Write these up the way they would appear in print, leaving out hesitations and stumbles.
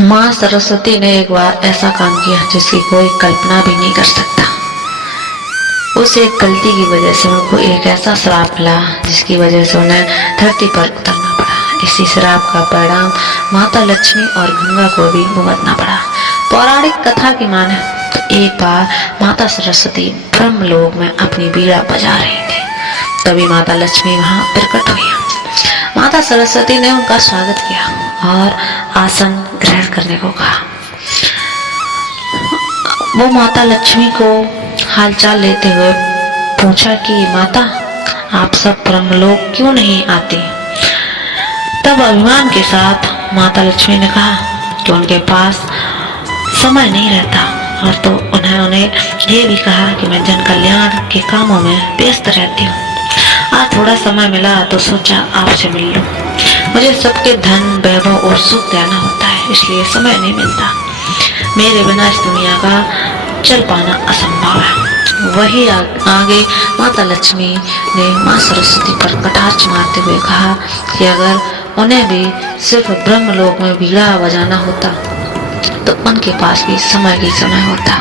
माँ सरस्वती ने एक बार ऐसा काम किया जिसकी कोई कल्पना भी नहीं कर सकता। उस एक गलती की वजह से उनको एक ऐसा श्राप मिला जिसकी वजह से उन्हें धरती पर उतरना पड़ा। इसी श्राप का परिणाम माता लक्ष्मी और गंगा को भी भुगतना पड़ा। पौराणिक कथा की माने तो एक बार माता सरस्वती ब्रह्मलोक में अपनी बीड़ा बजा रही थी। तभी माता लक्ष्मी वहां प्रकट हुई। माता सरस्वती ने उनका स्वागत किया और आसन ग्रहण करने को कहा। वो माता लक्ष्मी को हालचाल लेते हुए पूछा कि माता, आप सब ब्रह्मलोक क्यों नहीं आती? तब अभिमान के साथ माता लक्ष्मी ने कहा कि उनके पास समय नहीं रहता, और तो उन्होंने ये भी कहा कि मैं जन कल्याण के कामों में व्यस्त रहती हूँ। आज थोड़ा समय मिला तो सोचा आपसे मिल लूं। मुझे सबके धन, वैभव और सुख देना होता है, इसलिए समय नहीं मिलता। मेरे बिना इस दुनिया का चल पाना असंभव है। वही आगे माता लक्ष्मी ने माँ सरस्वती पर कटाक्ष मारते हुए कहा कि अगर उन्हें भी सिर्फ ब्रह्मलोक में बीड़ा बजाना होता तो उनके पास भी समय ही समय होता।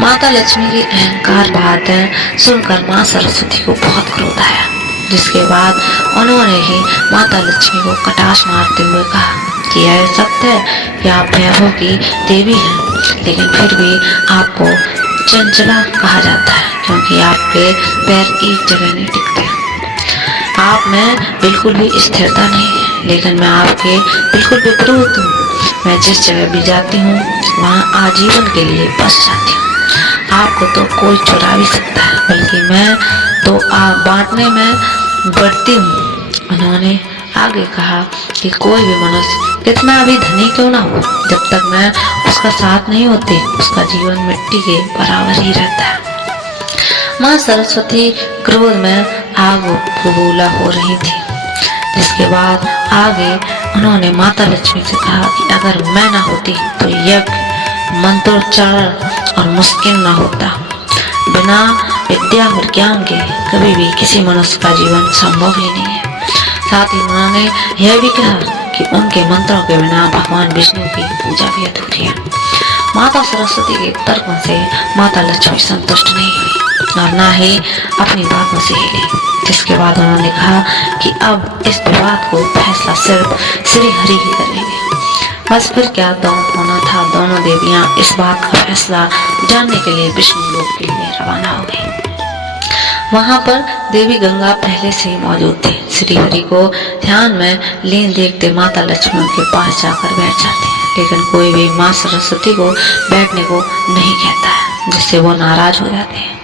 माता लक्ष्मी की अहंकार बातें सुनकर माँ सरस्वती को बहुत क्रोध आया, जिसके बाद उन्होंने ही माता लक्ष्मी को कटाक्ष मारते हुए कहा कि यह सत्य है कि आप वैभव की देवी हैं, लेकिन फिर भी आपको चंचला कहा जाता है क्योंकि आपके पैर एक जगह नहीं टिकते। आप में बिल्कुल भी स्थिरता नहीं है, लेकिन मैं आपके बिल्कुल विपरीत हूँ। मैं जिस जगह भी जाती हूँ वहाँ आजीवन के लिए बस जाती हूँ। आपको तो कोई चुरा भी सकता है, बल्कि मैं तो बांटने में बढ़ती हूँ। उन्होंने आगे कहा कि कोई भी मनुष्य कितना भी धनी क्यों ना हो, जब तक मैं उसका साथ नहीं होती उसका जीवन मिट्टी के बराबर ही रहता है। माँ सरस्वती क्रोध में आग बबूला हो रही थी, जिसके बाद आगे उन्होंने माता लक्ष्मी से कहा कि अगर मैं ना होती तो यज्ञ, मंत्रोच्चारण और मुश्किल ना होता। बिना विद्या और ज्ञान के कभी भी किसी मनुष्य का जीवन संभव ही नहीं है। साथ ही उन्होंने यह भी कहा कि उनके मंत्रों के बिना भगवान विष्णु की पूजा भी अधूरी है। माता सरस्वती के तर्कों से माता लक्ष्मी संतुष्ट नहीं हुई और ना ही अपनी बातों से हिली, जिसके बाद उन्होंने कहा कि अब इस विवाद को फैसला सिर्फ श्री हरि ही करेंगे। बस फिर क्या होना था, दोनों देवियां इस बात का फैसला जानने के लिए विष्णु लोक के लिए रवाना हो गई। वहां पर देवी गंगा पहले से ही मौजूद थे। श्री हरि को ध्यान में लीन देखते माता लक्ष्मी के पास जाकर बैठ जाती है, लेकिन कोई भी माँ सरस्वती को बैठने को नहीं कहता है, जिससे वो नाराज हो जाते हैं।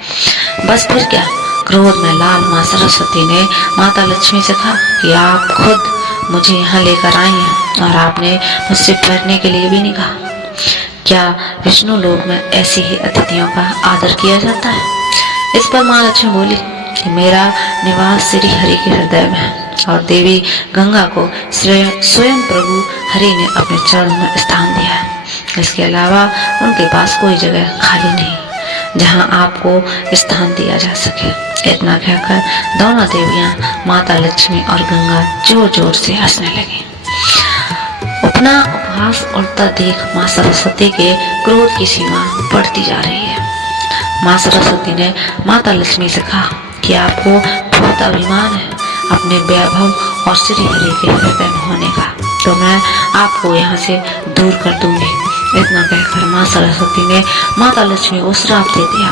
बस फिर क्या, क्रोध में लाल माँ सरस्वती ने माता लक्ष्मी से कहा कि आप खुद मुझे यहाँ लेकर आई हैं और आपने मुझसे बैठने के लिए भी नहीं कहा। क्या विष्णु लोक में ऐसी ही अतिथियों का आदर किया जाता है? इस पर माँ लक्ष्मी बोली कि मेरा निवास श्री हरि के हृदय में है, और देवी गंगा को स्वयं प्रभु हरि ने अपने चरण में स्थान दिया है। इसके अलावा उनके पास कोई जगह खाली नहीं जहाँ आपको स्थान दिया जा सके। इतना कहकर दोनों देवियां माता लक्ष्मी और गंगा जोर जोर से हंसने लगी। अपना उपहास उड़ता देख माँ सरस्वती के क्रोध की सीमा बढ़ती जा रही है। माँ सरस्वती ने माता लक्ष्मी से कहा कि आपको बहुत अभिमान है अपने वैभव और श्री हरि के हृदय में होने का, तो मैं आपको यहाँ से दूर कर दूंगी। इतना कहकर माँ सरस्वती ने माता लक्ष्मी को श्राप दे दिया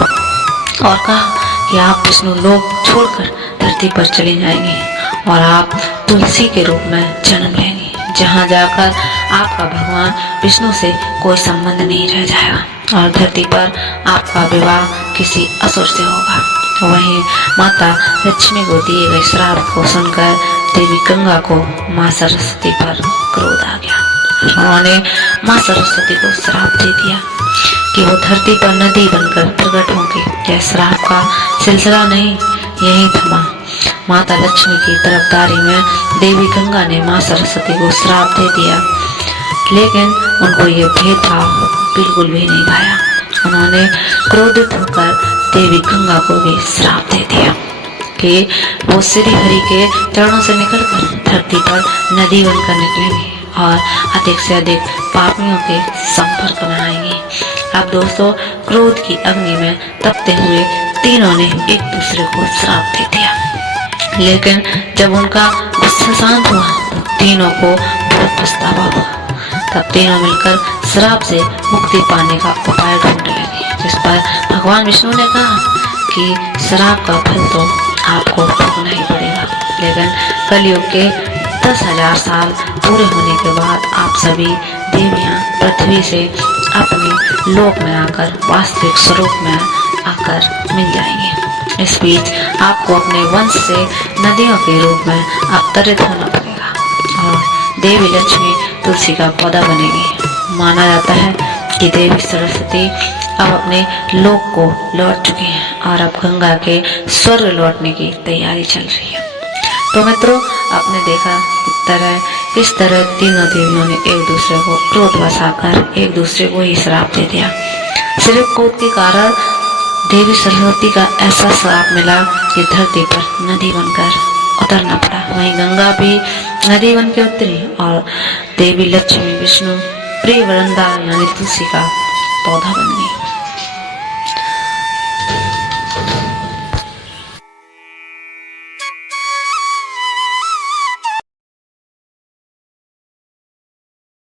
और कहा कि आप विष्णु लोक छोड़कर धरती पर चली जाएंगी और आप तुलसी के रूप में जन्म लेंगी, जहाँ जाकर आपका भगवान विष्णु से कोई संबंध नहीं रह जाएगा और धरती पर आपका विवाह किसी असुर से होगा। वहीं माता लक्ष्मी को दिए गए श्राप को सुनकर देवी गंगा को माँ सरस्वती पर क्रोध आ गया। उन्होंने माँ सरस्वती को श्राप दे दिया कि वो धरती पर नदी बनकर प्रकट होंगी। यह श्राप का सिलसिला नहीं यही थमा। माता लक्ष्मी की तरफदारी में देवी गंगा ने माँ सरस्वती को श्राप दे दिया, लेकिन उनको ये भेदभाव बिल्कुल भी नहीं भाया। उन्होंने क्रोधित होकर देवी गंगा को भी श्राप दे दिया कि वो श्री हरि के चरणों से निकलकर धरती पर नदी बनकर निकलेंगी और अधिक से अधिक पापियों के संपर्क में आएंगे। अब दोस्तों, क्रोध की अग्नि में तपते हुए तीनों ने एक दूसरे को श्राप दे दिया। लेकिन जब उनका गुस्सा शांत हुआ तो तीनों को बहुत पछतावा हुआ। तब तीनों मिलकर श्राप से मुक्ति पाने का उपाय ढूंढने लगे, जिस पर भगवान विष्णु ने कहा कि श्राप का फल तो आपको भोगना ही पड़ेगा, लेकिन कलयुग के 10,000 साल पूरे होने के बाद आप सभी देवियां पृथ्वी से अपने लोक में आकर वास्तविक स्वरूप में आकर मिल जाएंगे। इस बीच आपको अपने वंश से नदियों के रूप में अवतरित होना पड़ेगा और देवी लक्ष्मी तुलसी का पौधा बनेगी। माना जाता है कि देवी सरस्वती अब अपने लोक को लौट चुकी हैं और अब गंगा के स्वर्ग लौटने की तैयारी चल रही है। तो मित्रों, आपने देखा किस तरह तीनों देवियों ने एक दूसरे को क्रोधवश आकर एक दूसरे को ही श्राप दे दिया। सिर्फ क्रोध के कारण देवी सरस्वती का ऐसा श्राप मिला कि धरती पर नदी बनकर उतरना पड़ा। वहीं गंगा भी नदी बन के उतरी और देवी लक्ष्मी विष्णु प्रिय वृंदा यानी तुलसी का पौधा बन गई।